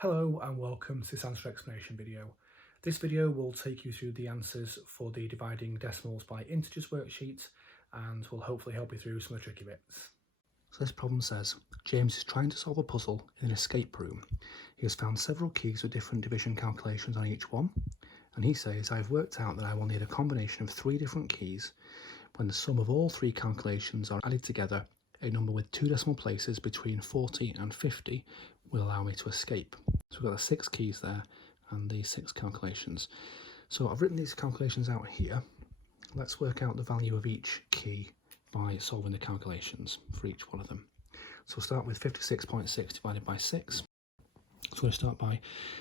Hello and welcome to this answer explanation video. This video will take you through the answers for the dividing decimals by integers worksheet and will hopefully help you through some of the tricky bits. So this problem says, James is trying to solve a puzzle in an escape room. He has found several keys with different division calculations on each one, and he says, I've worked out that I will need a combination of 3 different keys. When the sum of all 3 calculations are added together, a number with 2 decimal places between 40 and 50 will allow me to escape. So we've got the 6 keys there and the 6 calculations. So I've written these calculations out here. Let's work out the value of each key by solving the calculations for each one of them. So we'll start with 56.6 divided by 6. So we're going to start by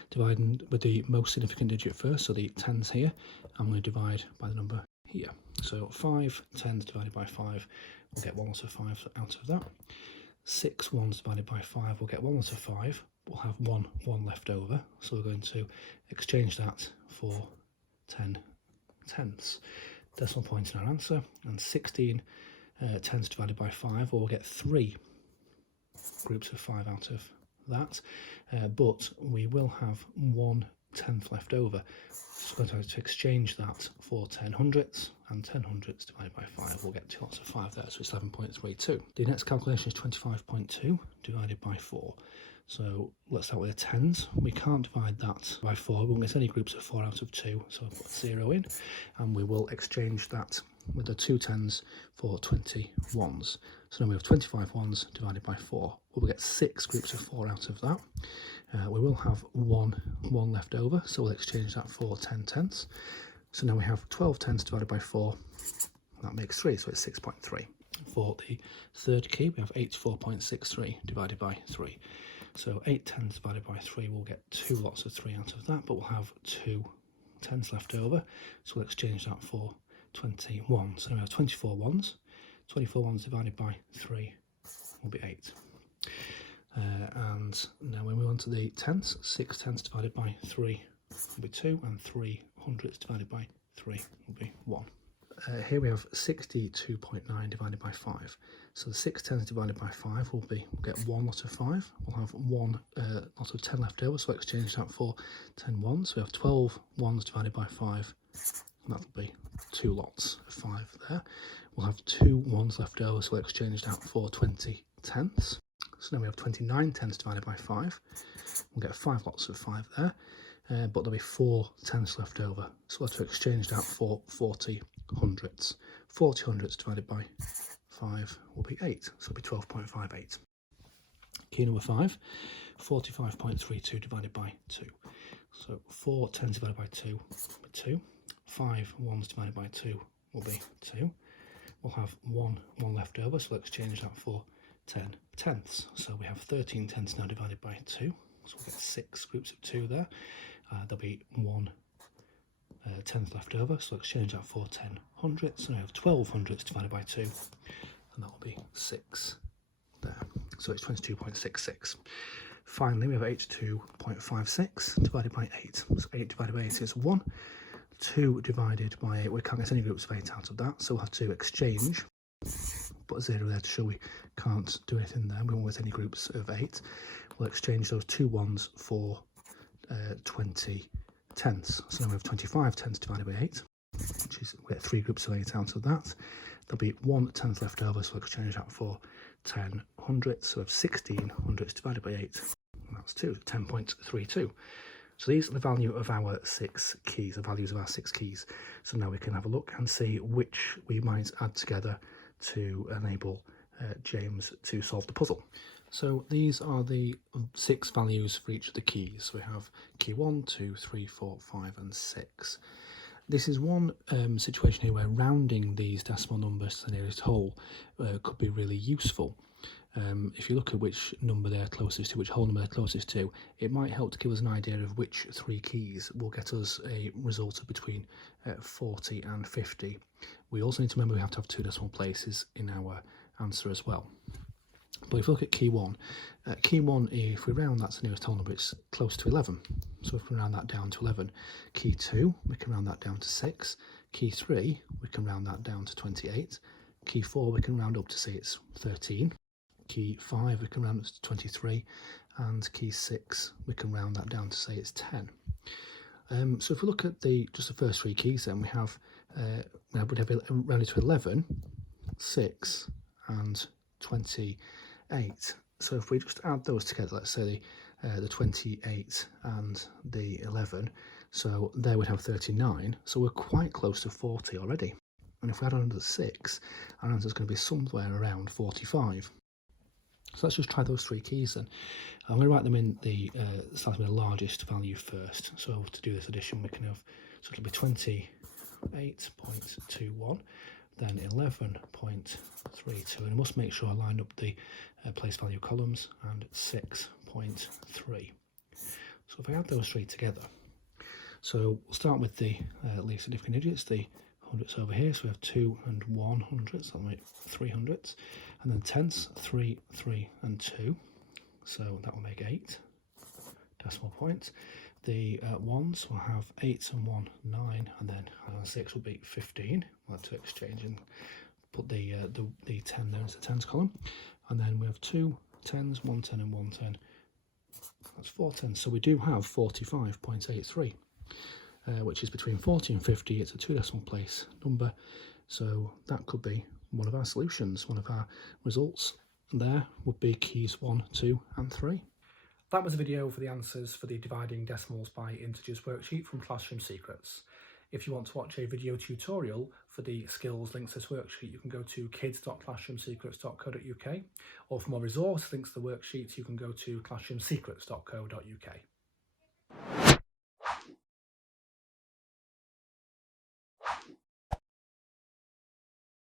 dividing with the most significant digit first, so the tens here. I'm going to divide by the number here. So 5 tens divided by 5, we'll get 1 lot of 5 out of that. 6 ones divided by 5, we'll get 1 lot of 5. We'll have 1 left over, so we're going to exchange that for 10 tenths. Decimal point in our answer, and 16 tenths divided by 5, we'll get 3 groups of 5 out of that, but we will have 1 tenth left over, so we're going to exchange that for 10 hundredths, and 10 hundredths divided by 5 we'll get 2 lots of 5 there, so it's 11.32. The next calculation is 25.2 divided by 4. So let's start with the tens. We can't divide that by 4, we won't get any groups of 4 out of 2, so I'll put 0 in, and we will exchange that with the 2 tens for 20 ones. So now we have 25 ones divided by 4. We'll get 6 groups of 4 out of that. We will have 1 left over, so we'll exchange that for 10 tenths. So now we have 12 tenths divided by 4, that makes 3, so it's 6.3. For the third key, we have 84.63 divided by 3. So 8 tenths divided by 3, we'll get 2 lots of 3 out of that, but we'll have 2 tenths left over, so we'll exchange that for 21. So now we have 24 ones. 24 ones divided by 3 will be 8. And now when we move on to the tenths, 6 tenths divided by 3 will be 2, and 3 hundredths divided by 3 will be 1. Here we have 62.9 divided by 5. So the 6 tenths divided by 5 will be, we'll get 1 lot of 5. We'll have 1 lot of 10 left over, so we'll exchange that for 10 ones. So we have 12 ones divided by 5, and that'll be 2 lots of 5 there. We'll have 2 ones left over, so we'll exchange that for 20 tenths. So now we have 29 tenths divided by 5. We'll get 5 lots of 5 there, but there'll be 4 tenths left over, so we'll have to exchange that for 40 hundredths. 40 hundredths divided by 5 will be 8, so it'll be 12.58. Key number 5, 45.32 divided by 2. So 4 tenths divided by 2 will be 2. 5 ones divided by 2 will be 2. We'll have 1 left over, so we'll exchange that for 10 tenths. So we have 13 tenths now divided by 2, so we'll get 6 groups of 2 there. There'll be 1 tenth left over, so we'll exchange that for 10 hundredths. So now we have 12 hundredths divided by 2, and that will be 6 there. So it's 22.66. Finally, we have 82.56 divided by 8. So 8 divided by 8 is 1. 2 divided by 8, we can't get any groups of 8 out of that, so we'll have to exchange. Put a 0 there to show we can't do anything there. We won't get any groups of 8. We'll exchange those 2 ones for 20 tenths. So now we have 25 tenths divided by 8, which is, we get 3 groups of 8 out of that. There'll be 1 tenth left over, so we'll exchange that for 10 hundredths. So we have 16 hundredths divided by 8, and that's 10.32. So these are the value of our 6 keys, the values of our 6 keys. So now we can have a look and see which we might add together to enable James to solve the puzzle. So these are the 6 values for each of the keys. We have key 1, 2, 3, 4, 5 and 6. This is one situation here where rounding these decimal numbers to the nearest whole could be really useful. If you look at which number they're closest to, which whole number they're closest to, it might help to give us an idea of which 3 keys will get us a result of between 40 and 50. We also need to remember we have to have 2 decimal places in our answer as well. But if we look at key 1, if we round that to the nearest whole number, it's close to 11. So if we round that down to 11. Key 2, we can round that down to 6. Key 3, we can round that down to 28. Key 4, we can round up to say it's 13. key 5 we can round up to 23, and key 6 we can round that down to say it's 10. So if we look at just the first 3 keys, then we have rounded to 11, 6 and 28. So if we just add those together, let's say the 28 and the 11, so there we'd have 39, so we're quite close to 40 already. And if we add on another 6, our answer is going to be somewhere around 45. So let's just try those 3 keys then. I'm going to write them in starting with the largest value first. So to do this addition, we can have, so it'll be 28.21, then 11.32, and I must make sure I line up the place value columns, and 6.3. So if I add those 3 together, so we'll start with the least significant digits, the hundredths over here, so we have 2 and 1 hundredths, that'll make 3 hundredths, and then tenths, 3, 3 and 2, so that will make 8 decimal points. The ones will have 8 and 1, 9, and then 6 will be 15. We'll have to exchange and put the 10 there into the tens column, and then we have 2 tens, 1 10 and 1 10. That's 4 tens, so we do have 45.83. Which is between 40 and 50. It's a 2 decimal place number, so that could be one of our solutions. One of our results there would be keys 1, 2 and 3. That was a video for the answers for the dividing decimals by integers worksheet from Classroom Secrets. If you want to watch a video tutorial for the skills links to this worksheet, you can go to kids.classroomsecrets.co.uk, or for more resource links to the worksheet, you can go to classroomsecrets.co.uk.